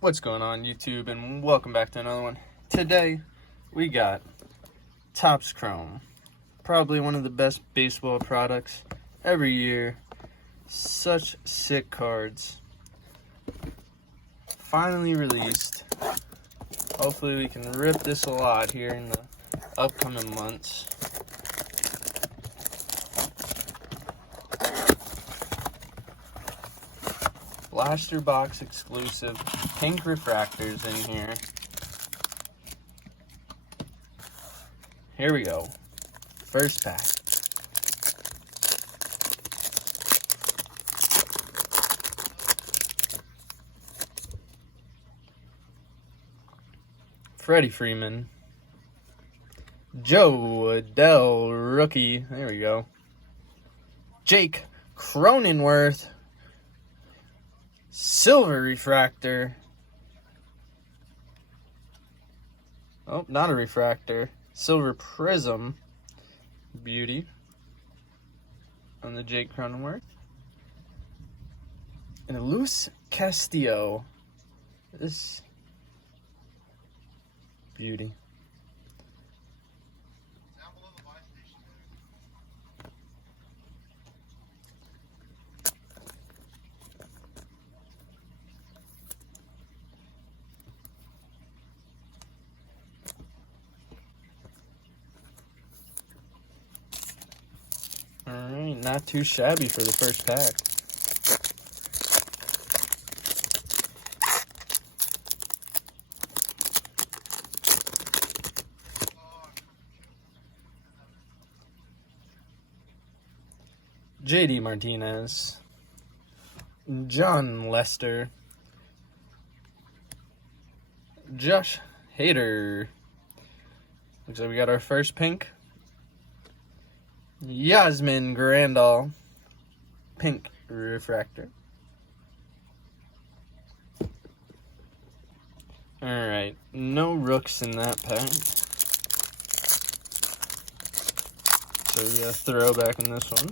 What's going on, YouTube, and welcome back to another one. Today we got TOPPS Chrome, probably one of the best baseball products every year. Such sick cards, finally released. Hopefully we can rip this a lot here in the upcoming months. Blaster box exclusive pink refractors in here. Here we go. First pack. Freddie Freeman. Joe Adell, rookie. There we go. Jake Cronenworth. Silver refractor. Oh, not a refractor. Silver prism. Beauty. On the Jake Cronenworth. And a Luis Castillo. This beauty. Alright, not too shabby for the first pack. JD Martinez. John Lester. Josh Hader. Looks like we got our first pink. Yasmin Grandal, pink refractor. Alright, no rooks in that pack. So we got a throwback in this one.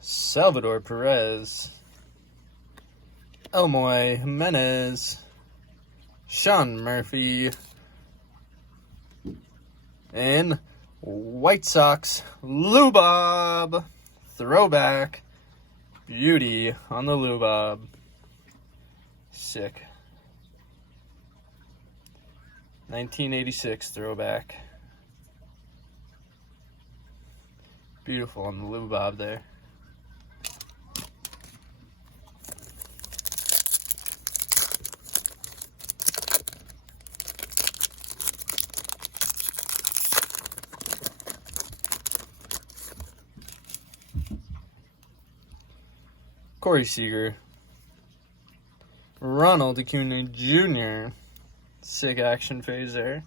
Salvador Perez. Elmoy Jimenez. Sean Murphy. And White Sox, Lou Bob, throwback, beauty on the Lou Bob. Sick. 1986 throwback. Beautiful on the Lou Bob there. Corey Seager. Ronald Acuna Jr. Sick action phase there.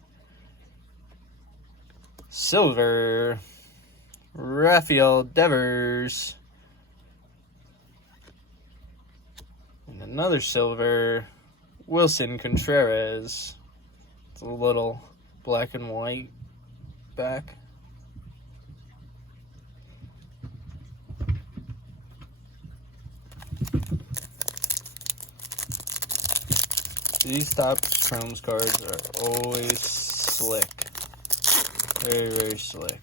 Silver. Rafael Devers. And another silver. Wilson Contreras. It's a little black and white back. These TOPPS Chromes cards are always slick. Very, very slick.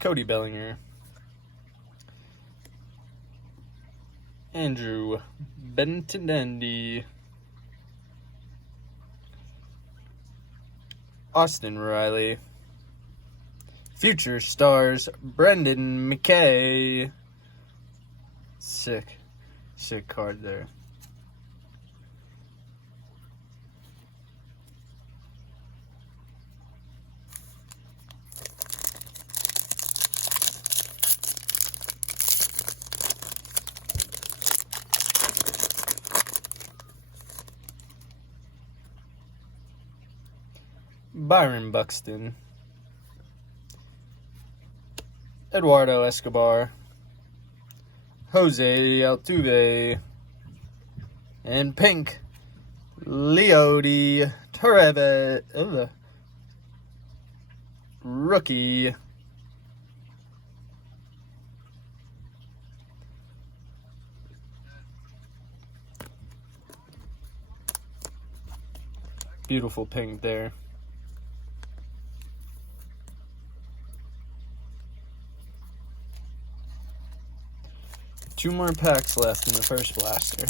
Cody Bellinger. Andrew Benintendi. Austin Riley. Future Stars, Brendan McKay. Sick. Sick card there. Byron Buxton. Eduardo Escobar. Jose Altuve. And pink, Leody Taveras, rookie. Beautiful pink there. Two more packs left in the first blaster.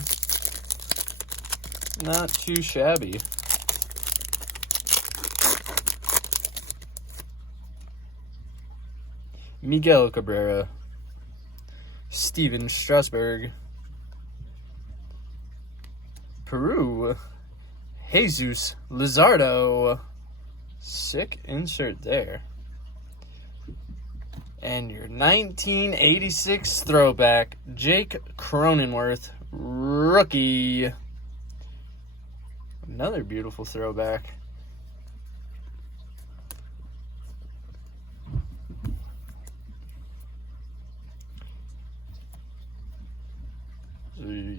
Not too shabby. Miguel Cabrera, Steven Strasburg, Peru, Jesus Luzardo, sick insert there, and your 1986 throwback, Jake Cronenworth, rookie, another beautiful throwback.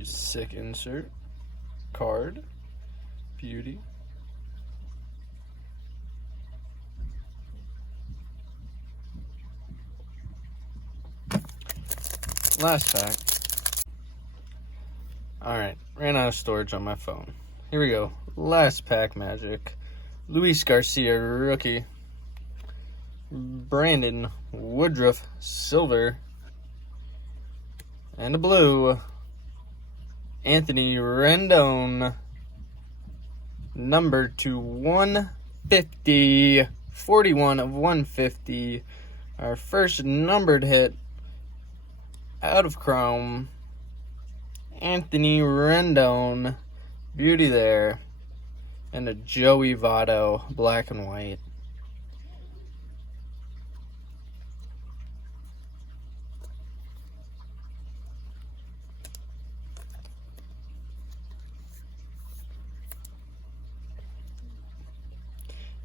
Sick insert, card, beauty. Last pack. Alright, ran out of storage on my phone. Here we go. Last pack magic. Luis Garcia, rookie. Brandon Woodruff, silver. And a blue. Anthony Rendon, number to 150, 41 of 150. Our first numbered hit out of Chrome. Anthony Rendon, beauty there. And a Joey Votto, black and white.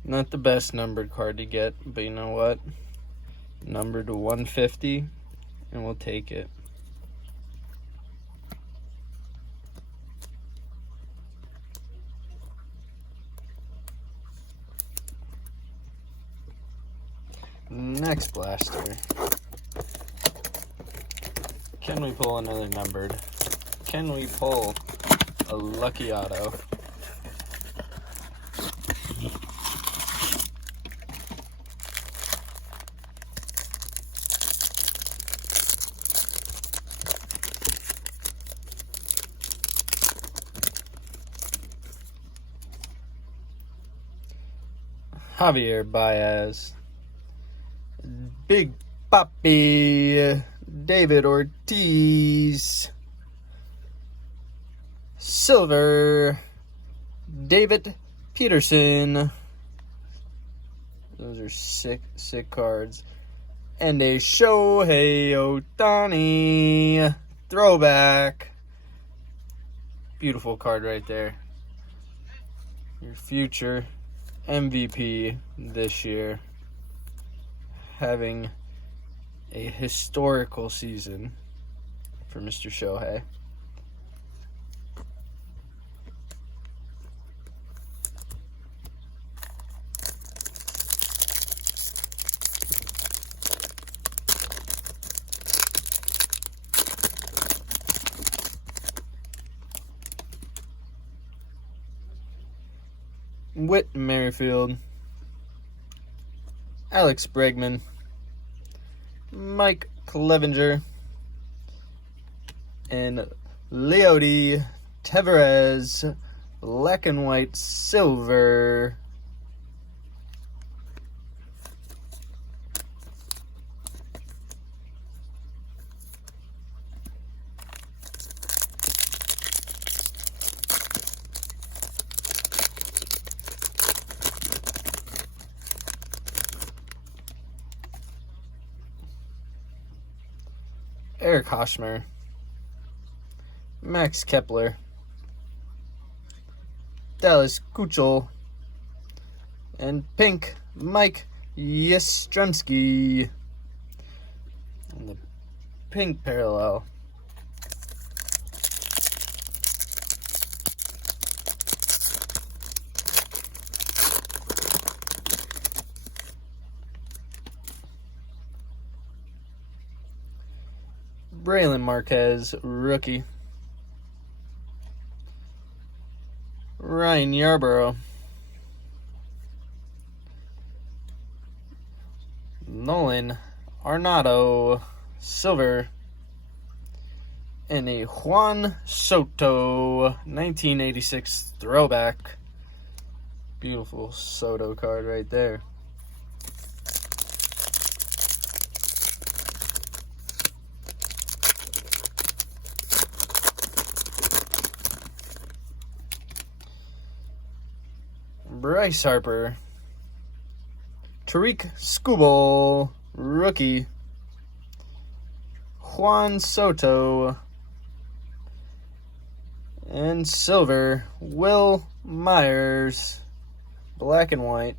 Not the best numbered card to get, but you know what? Numbered to 150, and we'll take it. Next blaster. Can we pull another numbered? Can we pull a lucky auto? Javier Baez, Big Papi, David Ortiz, silver, David Peterson. Those are sick cards. And a Shohei Ohtani throwback. Beautiful card right there. Your future MVP this year, having a historical season for Mr. Shohei. Whit Merrifield, Alex Bregman, Mike Clevenger, and Leody Tavares, black and white silver. Eric Hosmer, Max Kepler, Dallas Keuchel, and pink, Mike Yastrzemski. And the pink parallel. Braylon Marquez, rookie. Ryan Yarborough, Nolan Arenado, silver. And a Juan Soto 1986 throwback. Beautiful Soto card right there. Bryce Harper, Tariq Skubal, rookie. Juan Soto, and silver, Will Myers, black and white.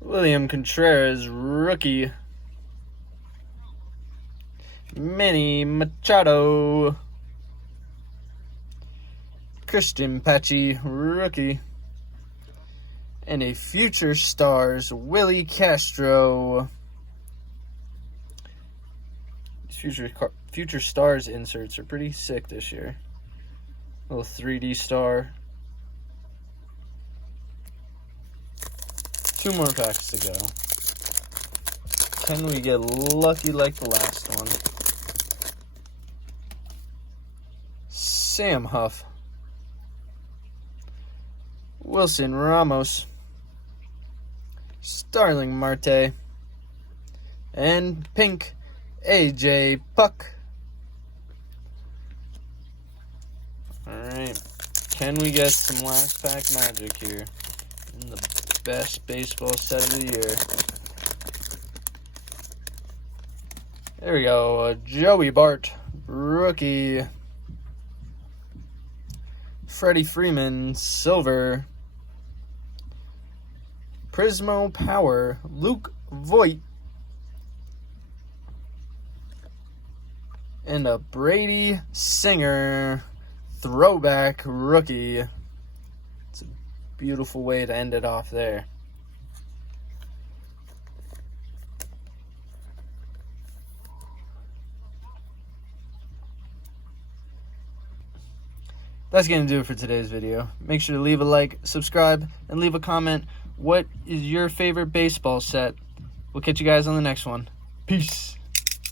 William Contreras, rookie. Manny Machado, Christian Pache, rookie. And a Future Stars, Willie Castro. These Future Stars inserts are pretty sick this year. Little 3D star. 2 more packs to go. Can we get lucky like the last one? Sam Huff, Wilson Ramos, Starling Marte, and pink AJ Puck. Alright, can we get some last pack magic here in the best baseball set of the year? There we go, Joey Bart, rookie. Freddie Freeman, silver. Prismo Power, Luke Voigt. And a Brady Singer, throwback rookie. It's a beautiful way to end it off there. That's going to do it for today's video. Make sure to leave a like, subscribe, and leave a comment. What is your favorite baseball set? We'll catch you guys on the next one. Peace.